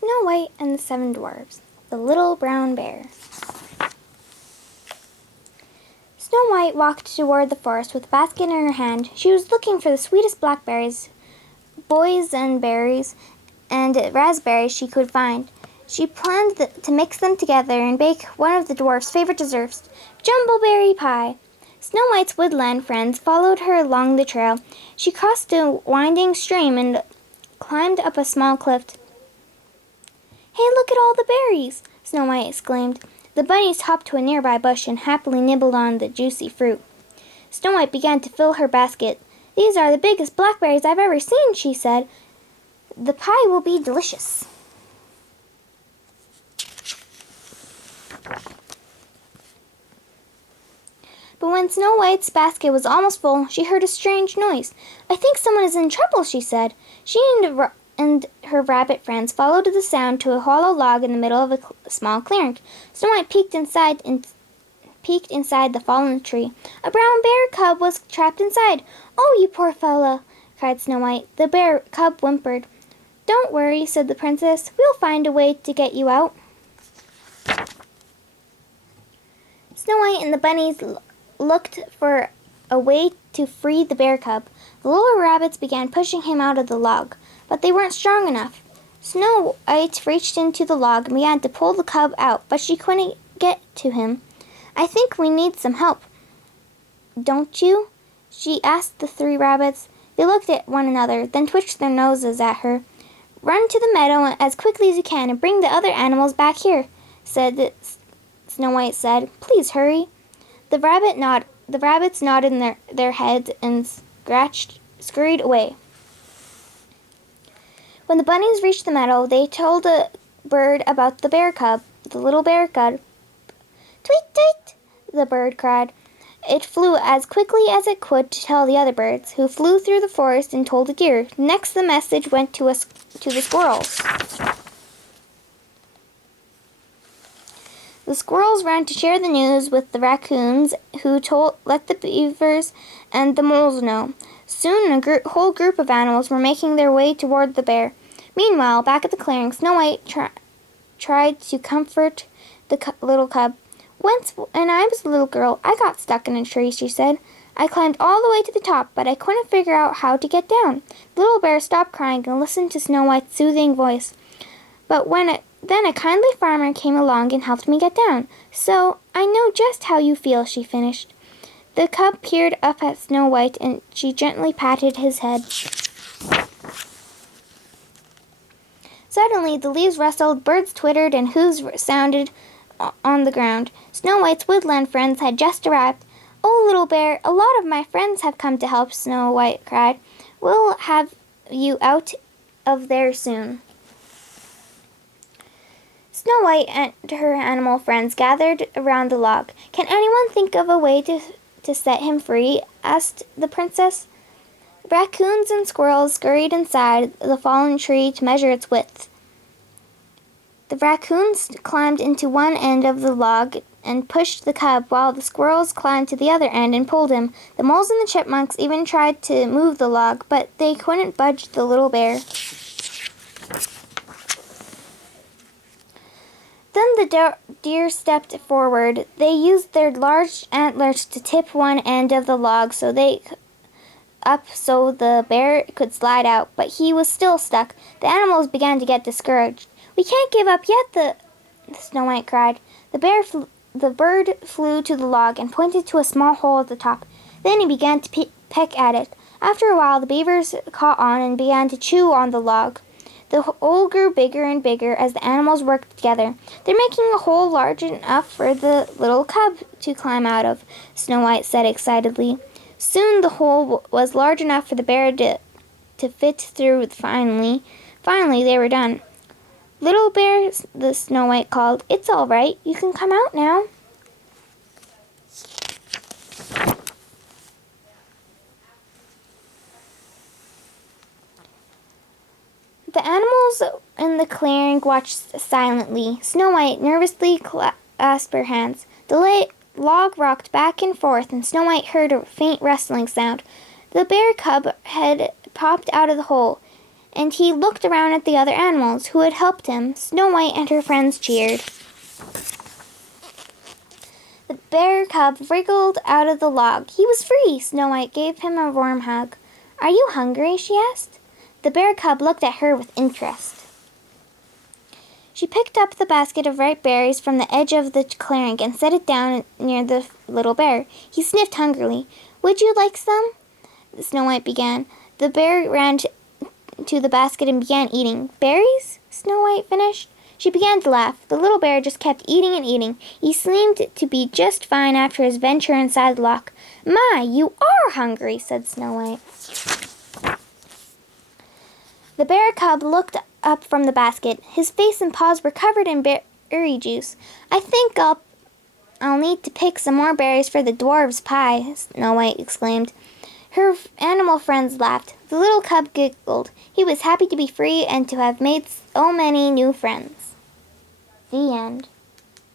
Snow White and the Seven Dwarfs, the Little Brown Bear. Snow White walked toward the forest with a basket in her hand. She was looking for the sweetest blackberries, boysenberries, and raspberries she could find. She planned to mix them together and bake one of the dwarfs' favorite desserts, jumbleberry pie. Snow White's woodland friends followed her along the trail. She crossed a winding stream and climbed up a small cliff. "Hey, look at all the berries!" Snow White exclaimed. The bunnies hopped to a nearby bush and happily nibbled on the juicy fruit. Snow White began to fill her basket. "These are the biggest blackberries I've ever seen," she said. "The pie will be delicious." But when Snow White's basket was almost full, she heard a strange noise. "I think someone is in trouble," she said. She and her rabbit friends followed the sound to a hollow log in the middle of a small clearing. Snow White peeked inside the fallen tree. A brown bear cub was trapped inside. "Oh, you poor fellow!" cried Snow White. The bear cub whimpered. "Don't worry," said the princess. "We'll find a way to get you out." Snow White and the bunnies looked for a way to free the bear cub. The little rabbits began pushing him out of the log, but they weren't strong enough. Snow White reached into the log and began to pull the cub out, but she couldn't get to him. "I think we need some help, don't you?" she asked the three rabbits. They looked at one another, then twitched their noses at her. "Run to the meadow as quickly as you can and bring the other animals back here," Snow White said. "Please hurry." The rabbits nodded their heads and scurried away. When the bunnies reached the meadow, they told a bird about the bear cub. The little bear cub. "Tweet, tweet!" the bird cried. It flew as quickly as it could to tell the other birds, who flew through the forest and told the deer. Next, the message went to the squirrels. The squirrels ran to share the news with the raccoons, who let the beavers and the moles know. Soon a whole group of animals were making their way toward the bear. Meanwhile, back at the clearing, Snow White tried to comfort the little cub. "Once, when I was a little girl, I got stuck in a tree," she said. "I climbed all the way to the top, but I couldn't figure out how to get down." The little bear stopped crying and listened to Snow White's soothing voice. "But then a kindly farmer came along and helped me get down. So I know just how you feel," she finished. The cub peered up at Snow White, and she gently patted his head. Suddenly, the leaves rustled, birds twittered, and hooves sounded on the ground. Snow White's woodland friends had just arrived. "Oh, little bear, a lot of my friends have come to help," Snow White cried. "We'll have you out of there soon." Snow White and her animal friends gathered around the log. "Can anyone think of a way to set him free?" asked the princess. Raccoons and squirrels scurried inside the fallen tree to measure its width. The raccoons climbed into one end of the log and pushed the cub, while the squirrels climbed to the other end and pulled him. The moles and the chipmunks even tried to move the log, but they couldn't budge the little bear. Then the deer stepped forward. They used their large antlers to tip one end of the log so the bear could slide out, but he was still stuck. The animals began to get discouraged. "We can't give up yet," Snow White cried. The bird flew to the log and pointed to a small hole at the top. Then he began to peck at it. After a while, the beavers caught on and began to chew on the log. The hole grew bigger and bigger as the animals worked together. "They're making a hole large enough for the little cub to climb out of," Snow White said excitedly. Soon the hole was large enough for the bear to fit through. Finally, they were done. "Little bear," the Snow White called, "it's all right. You can come out now." The animals in the clearing watched silently. Snow White nervously clasped her hands. The log rocked back and forth, and Snow White heard a faint rustling sound. The bear cub had popped out of the hole, and he looked around at the other animals who had helped him. Snow White and her friends cheered. The bear cub wriggled out of the log. He was free! Snow White gave him a warm hug. Are you hungry? She asked. The bear cub looked at her with interest. She picked up the basket of ripe berries from the edge of the clearing and set it down near the little bear. He sniffed hungrily. Would you like some? Snow White began. The bear ran to the basket and began eating. Berries? Snow White finished. She began to laugh. The little bear just kept eating and eating. He seemed to be just fine after his venture inside the lock. My, you are hungry, said Snow White. The bear cub looked up from the basket. His face and paws were covered in berry juice. I think I'll need to pick some more berries for the dwarves' pie, Snow White exclaimed. Her animal friends laughed. The little cub giggled. He was happy to be free and to have made so many new friends. The end.